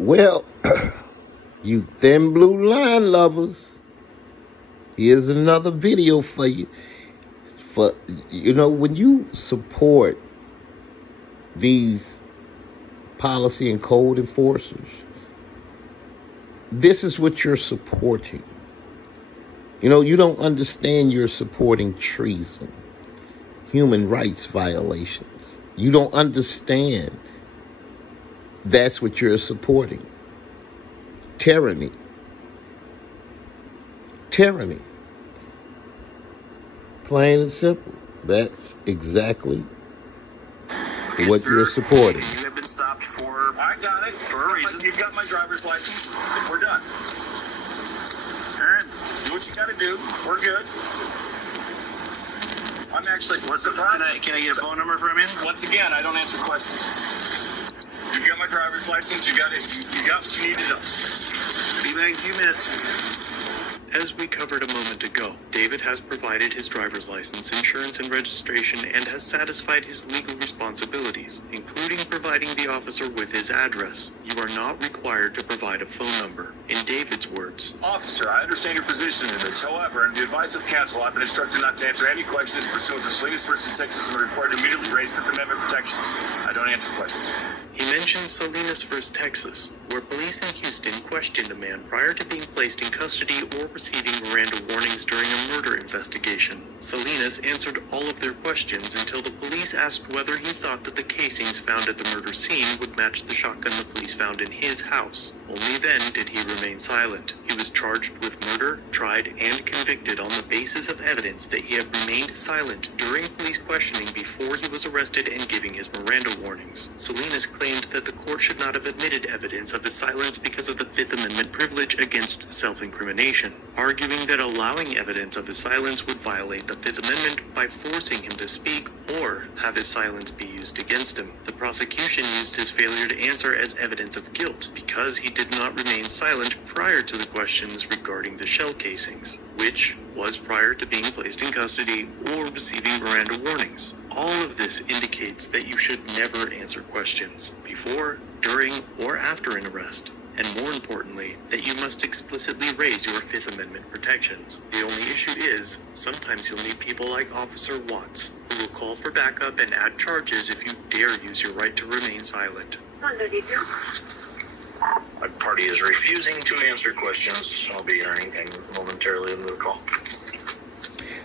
Well, you thin blue line lovers, here's another video for you. When you support these policy and code enforcers, this is what you're supporting. You don't understand you're supporting treason, human rights violations. You don't understand that's what you're supporting. Tyranny. Tyranny. Plain and simple. That's exactly what you're supporting. You have been stopped for... I got it. For a reason. You've got my driver's license, and we're done. Aaron, do what you got to do. We're good. I'm actually... Can I get a phone number from you? Once again, I don't answer questions. You've got my driver's license. You got it. You got what you need to know. Be back in a few minutes. As we covered a moment ago, David has provided his driver's license, insurance, and registration and has satisfied his legal responsibilities, including providing the officer with his address. You are not required to provide a phone number. In David's words, Officer, I understand your position in this. However, in the advice of counsel, I've been instructed not to answer any questions pursuant to Treasonous versus Texas and required to immediately raise Fifth Amendment protections. I don't answer questions. He mentions Treasonous versus Texas, where police in Houston questioned a man prior to being placed in custody or receiving Miranda warnings during a murder investigation. Treasonous answered all of their questions until the police asked whether he thought that the casings found at the murder scene would match the shotgun the police found in his house. Only then did he remain silent. He was charged with murder, tried, and convicted on the basis of evidence that he had remained silent during police questioning before he was arrested and giving his Miranda warnings. Treasonous claimed that the court should not have admitted evidence of his silence because of the Fifth Amendment privilege against self-incrimination, arguing that allowing evidence of his silence would violate the Fifth Amendment by forcing him to speak or have his silence be used against him. The prosecution used his failure to answer as evidence of guilt because he did not remain silent prior to the questions regarding the shell casings, which was prior to being placed in custody or receiving Miranda warnings. All of this indicates that you should never answer questions before, during, or after an arrest, and more importantly, that you must explicitly raise your Fifth Amendment protections. The only issue is, sometimes you'll need people like Officer Watts, who will call for backup and add charges if you dare use your right to remain silent. My party is refusing to answer questions. I'll be hearing momentarily into the call.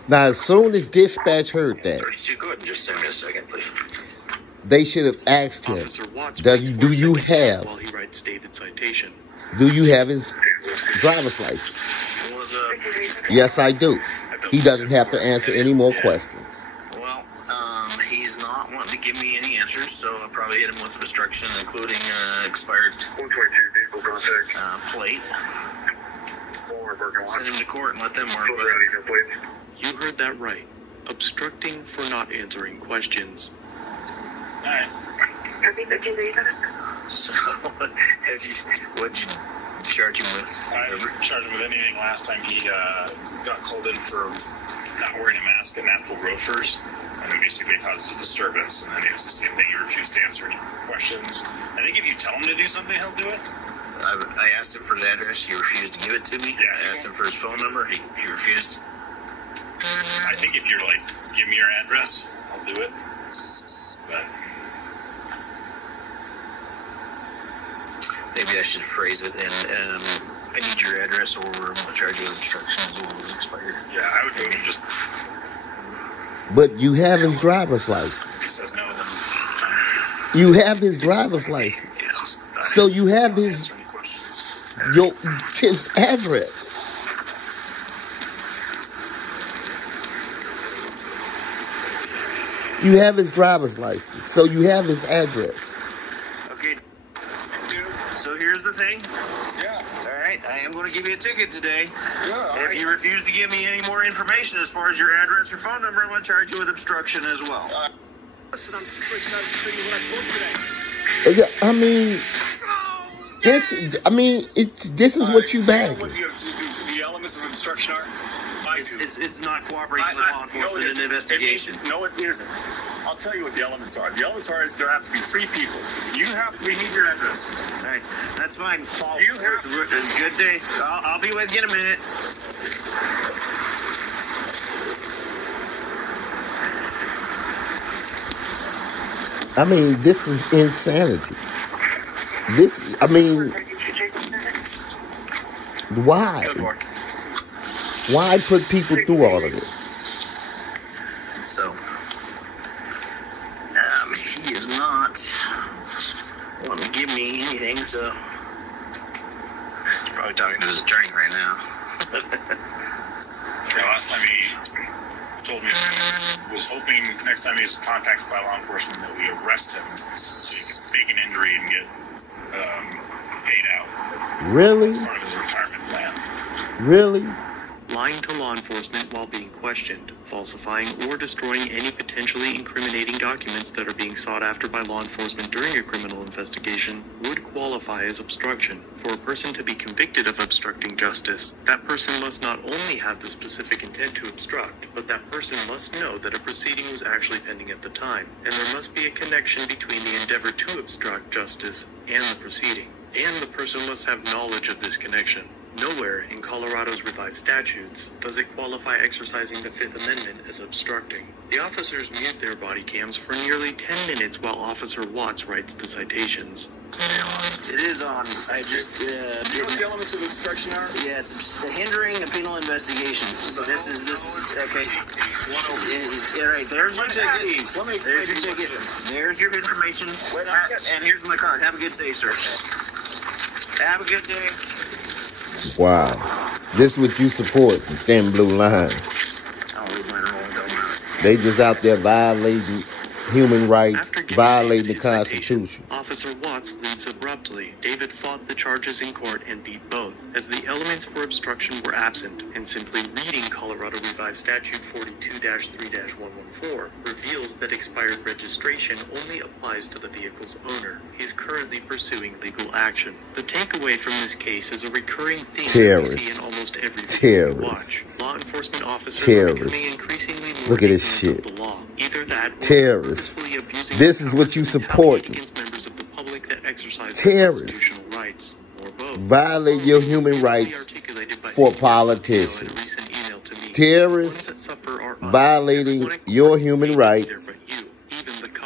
Now, as soon as dispatch heard that, 32, go ahead and just send me a second, please. they should have asked him, do you have while he writes David's citation. Do you have his driver's license? Yes, I do. He doesn't have to answer any more questions. Well, he's not wanting to give me any answers, so I'll probably hit him with some obstruction, including expired plate. Send him to court and let them work with it. You heard that right. Obstructing for not answering questions. Alright. So, what'd you charge him with? I didn't charge him with anything last time. He got called in for not wearing a mask at Natural Grocers, and it basically caused a disturbance, and then it was the same thing. He refused to answer any questions. I think if you tell him to do something, he'll do it. I asked him for his address. He refused to give it to me. Yeah, I asked him for his phone number. He refused. I think if you're like, give me your address, I'll do it. But maybe I should phrase it in, I need your address or I'm going to charge you with instructions or it's expired. Yeah, I would go to just... But you have his driver's license. He says no, then... You have his driver's license. Yeah, so you have his address. You have his driver's license, so you have his address. Okay. So here's the thing. Yeah. All right. I am going to give you a ticket today. Yeah. If you refuse to give me any more information as far as your address or phone number, I'm going to charge you with obstruction as well. Listen, I'm super excited to show you what I booked today. Yeah, I mean, this is what you bag. What the elements of obstruction are? It's not cooperating with law enforcement in an investigation. No, it isn't. I'll tell you what the elements are. The elements are is there have to be 3 people. We need your address. All right. That's That's fine. You have good day. I'll be with you in a minute. I mean, this is insanity. Why? Good work. Why put people through all of this? So, he is not wanting to give me anything, so he's probably talking to his attorney right now. Yeah, last time he told me he was hoping next time he is contacted by law enforcement that we arrest him so he can fake an injury and get paid out. Really? As part of his retirement plan. Really? Lying to law enforcement while being questioned, falsifying or destroying any potentially incriminating documents that are being sought after by law enforcement during a criminal investigation would qualify as obstruction. For a person to be convicted of obstructing justice, that person must not only have the specific intent to obstruct, but that person must know that a proceeding was actually pending at the time, and there must be a connection between the endeavor to obstruct justice and the proceeding, and the person must have knowledge of this connection. Nowhere in Colorado's revised statutes does it qualify exercising the Fifth Amendment as obstructing. The officers mute their body cams for nearly 10 minutes while Officer Watts writes the citations. It is on. I just, Do you know what the elements of obstruction are? yeah, it's the hindering a penal investigation. So this is, okay. Yeah, right, there's your ticket. Let me There's your ticket. There's your information. And here's my card. Have a good day, sir. Have a good day. Wow. This is what you support, the thin blue line. I'll leave mine alone, don't mind. They just out there violating human rights, After giving violating the David his citation, Constitution. Officer Watts leaves abruptly. David fought the charges in court and beat both, as the elements for obstruction were absent, and simply reading Colorado Revised Statute 42-3-114 reveals that expired registration only applies to the vehicle's owner. He is currently pursuing legal action. The takeaway from this case is a recurring theme that we see in almost every video we watch. Law enforcement officers are becoming increasingly more Look at this ignorant shit. of the law. Either that or Terrorists. purposefully abusing This their is what you powers to support. retaliate against members of the public that exercise Terrorists. their constitutional rights, or both. Violate your human rights for politicians. Terrorists violating your human rights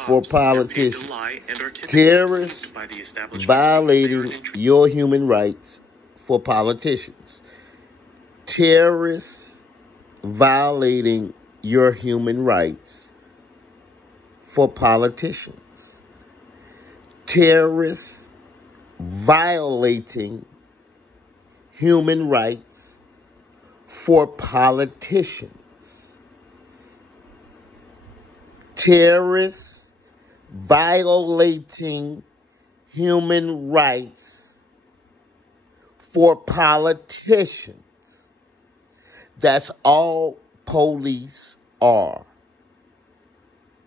for politicians. Terrorists violating your human rights for politicians. Terrorists violating your human rights for politicians. Terrorists violating human rights for politicians. Terrorists violating human rights for politicians. That's all police are.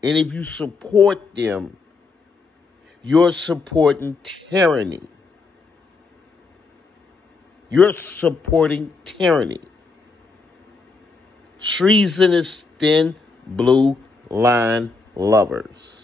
And if you support them, you're supporting tyranny. You're supporting tyranny. Treasonous thin blue line lovers.